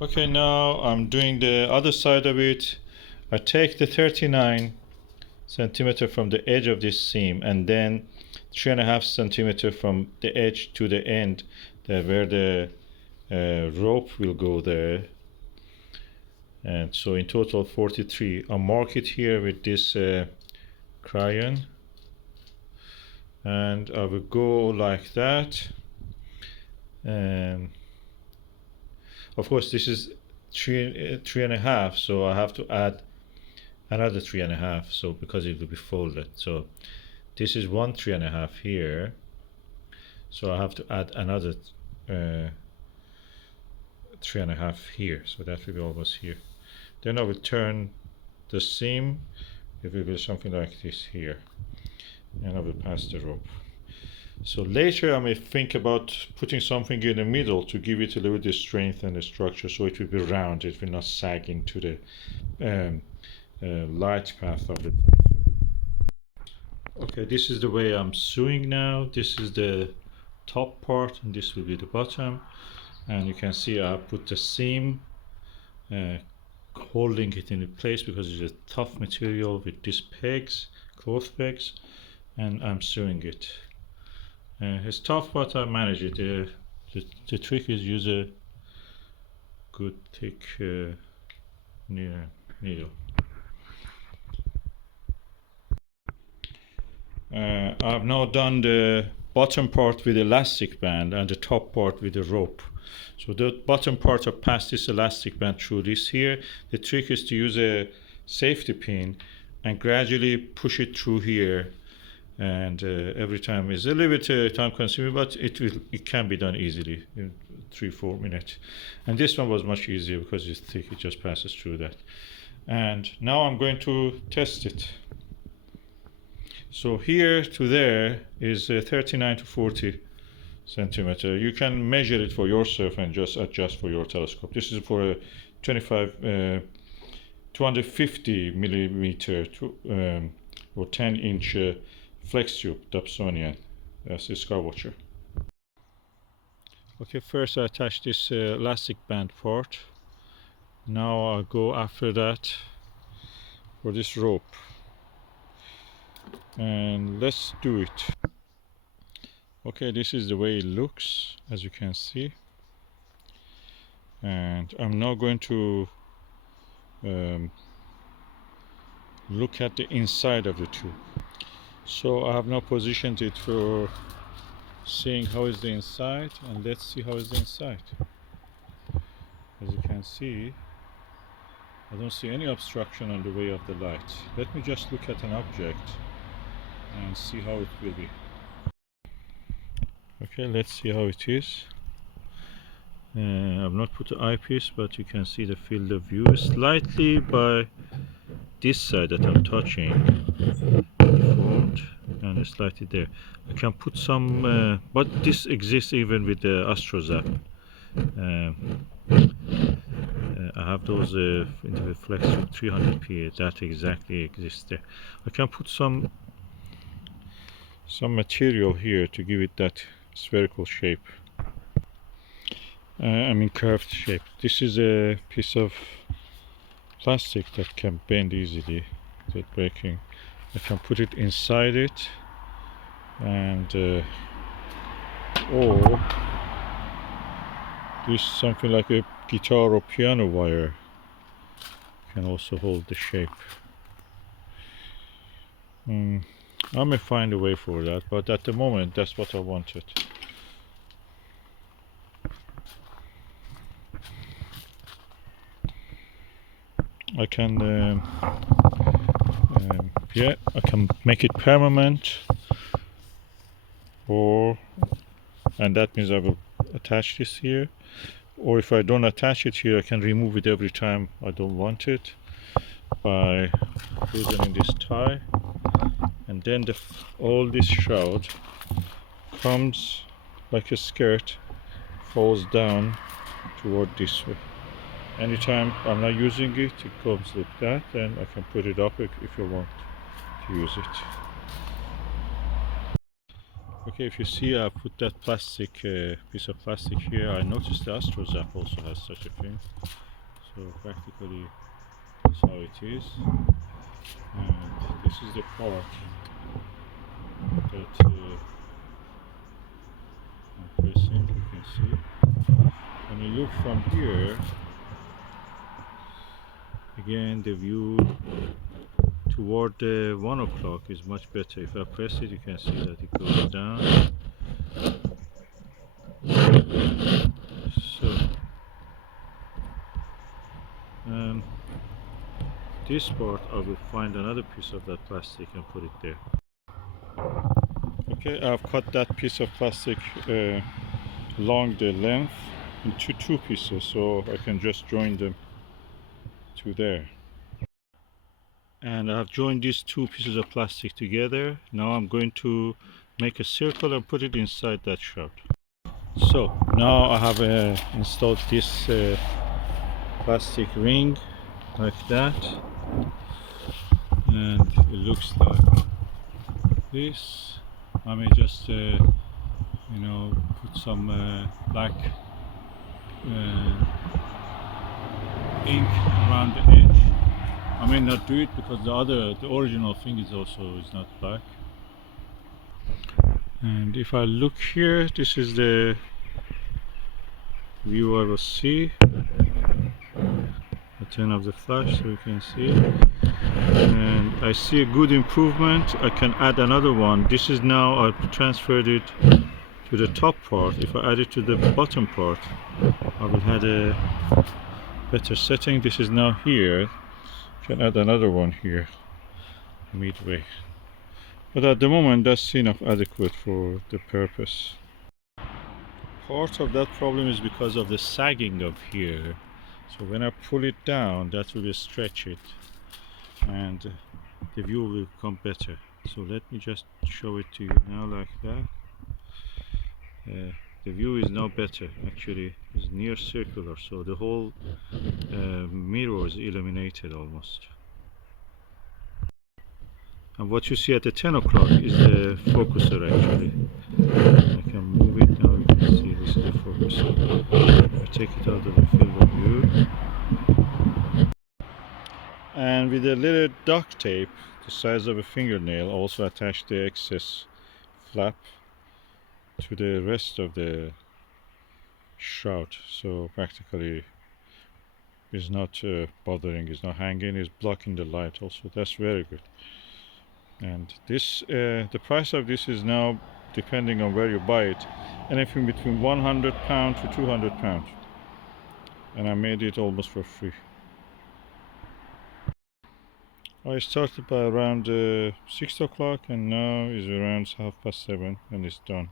Okay, now I'm doing the other side of it. I take the 39 centimeter from the edge of this seam and then 3.5 centimeter from the edge to the end where the rope will go there, and so in total 43. I'll mark it here with this crayon, and I will go like that. And of course this is three and a half, so I have to add another 3.5, so because it will be folded. So this is 3.5 here, so I have to add another 3.5 here, so that will be almost here. Then I will turn the seam, it will be something like this here, and I will pass the rope. So later I may think about putting something in the middle to give it a little bit of strength and the structure, so it will be round, it will not sag into the light path of the texture. Okay, this is the way I'm sewing now. This is the top part and this will be the bottom, and you can see I put the seam holding it in place because it's a tough material with these pegs, cloth pegs, and I'm sewing it. It's tough, but I manage it. The trick is use a good thick needle. I've now done the bottom part with elastic band and the top part with the rope. So the bottom part I pass this elastic band through this here. The trick is to use a safety pin and gradually push it through here, and every time is a little bit time consuming, but it can be done easily in 3-4 minutes. And this one was much easier because it's thick, it just passes through that. And now I'm going to test it. So here to there is 39 to 40 centimeter. You can measure it for yourself and just adjust for your telescope. This is for a 250 millimeter or 10-inch Flextube Dobsonian. That's a Skywatcher. Okay, first I attach this elastic band part. Now I'll go after that for this rope. And let's do it. Okay, this is the way it looks, as you can see. And I'm now going to look at the inside of the tube. So I have now positioned it for seeing how is the inside, and let's see how is the inside. As you can see, I don't see any obstruction on the way of the light. Let me just look at an object and see how it will be. Okay, let's see how it is. I've not put the eyepiece, but you can see the field of view slightly by this side that I'm touching deformed, and slightly there. I can put some, but this exists even with the AstroZap. I have those in the Flextube 300p, that exactly exists there. I can put some material here to give it that spherical shape. I mean curved shape. This is a piece of plastic that can bend easily without breaking. I can put it inside it, and or this something like a guitar or piano wire can also hold the shape. I may find a way for that, but at the moment that's what I wanted. I can yeah, I can make it permanent, and that means I will attach this here, or if I don't attach it here, I can remove it every time I don't want it by loosening this tie, and then all this shroud comes like a skirt, falls down toward this way. Anytime I'm not using it, it comes like that, and I can put it up if you want to use it. Okay, if you see I put that plastic piece of plastic here, I noticed the AstroZap also has such a thing. So practically that's how it is. And this is the part that I'm pressing, you can see. When you look from here, again the view toward the 1 o'clock is much better. If I press it, you can see that it goes down. So this part I will find another piece of that plastic and put it there. Okay, I've cut that piece of plastic along the length into two pieces, so I can just join them to there. And I've joined these two pieces of plastic together. Now I'm going to make a circle and put it inside that shroud. So now I have installed this plastic ring like that, and it looks like this. I may just you know, put some black ink around the edge. I may not do it because the original thing is not black. And if I look here, this is the view I will see. I turn off the flash so you can see. And I see a good improvement. I can add another one. This is now, I've transferred it to the top part. If I add it to the bottom part, I will have a better setting. This is now here. Can add another one here midway, but at the moment that's enough adequate for the purpose. Part of that problem is because of the sagging of here, so when I pull it down that will stretch it and the view will become better. So let me just show it to you now like that. The view is now better, actually it's near circular, so the whole mirror is illuminated almost. And what you see at the 10 o'clock is the focuser actually. I can move it now, you can see this is the focuser. I take it out of the field of view. And with a little duct tape, the size of a fingernail, also attach the excess flap to the rest of the shroud. So practically it's not bothering, it's not hanging, it's blocking the light also. That's very good. And this the price of this is now, depending on where you buy it, anything between £100 to £200, and I made it almost for free. I started by around 6 o'clock and now is around 7:30 and it's done.